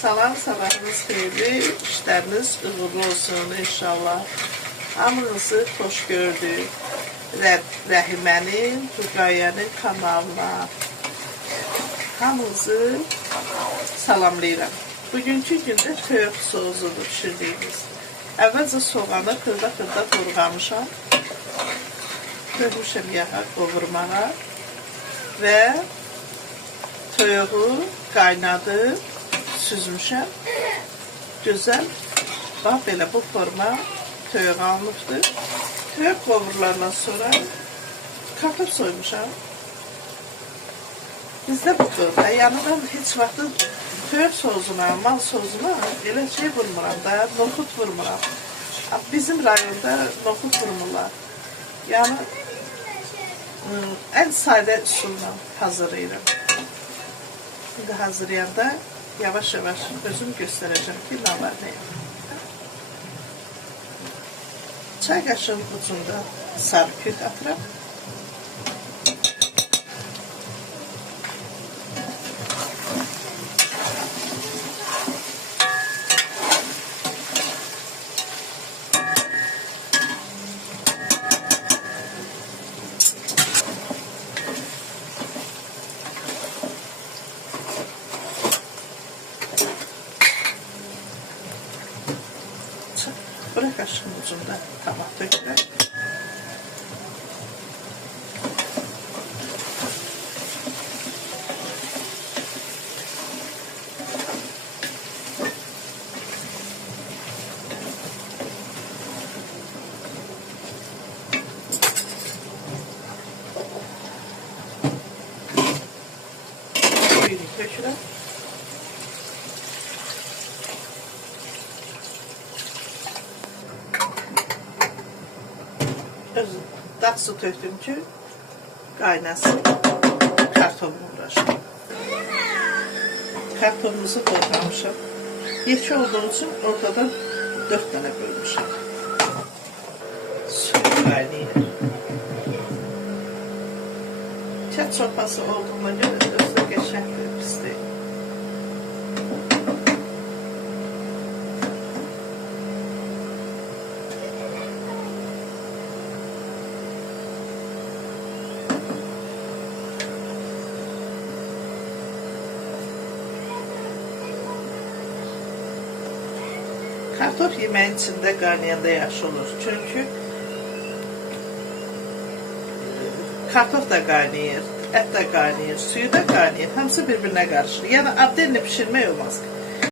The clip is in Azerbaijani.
Salam, sabahınız xeyirli, işləriniz uğurlu olsun inşallah. Hamınızı xoş gördük. Rəhimənin, Ruqayyənin kanalına. Hamınızı salamlayıram. Bugünkü gündə toyuq soğuzudur pişirdiyimiz. Əvvəlcə soğanı xırda-xırda doğramışam. Dökmüşəm yağa, qovurmağa və toyuğu qaynadım, süzmüşəm. Gözəl, bax belə bu forma toyuq alınıbdır. Toyuq qovurulandan sonra kartof soymuşam. Bizdə budur. Yanıdan heç vaxtı toyuq sozuna, mal sozuna elə şey vurmuram da, noxud vurmuram. Bizim rayonda noxud vurmurlar. Yəni, ən sadə üsulla hazırlayıram. Şimdi hazırlayanda yavaş-yavaş özüm göstərəcəm ki, nə var, nə yox. Çay qaşığının ucunda sarı kök atıram. Bırak aşkın ucunda tabak döküler. Suyunu döküler. Dağ su tökdüm ki, qaynasın, kartofunu uğraşım. Kartofumuzu doğramışam. Yekə olduğu üçün ortadan 4 dənə bölmüşəm. Su qaynayır. Kət çorpası olduğuna görə özü qəşəngdir, pisdir. Kartof yeməyin içində qaynayanda yaxşı olur. Çünki kartof da qaynayır, ət də qaynayır, suyu da qaynayır. Hamısı bir-birinə qarışır. Yəni, addenlə pişirmək olmaz.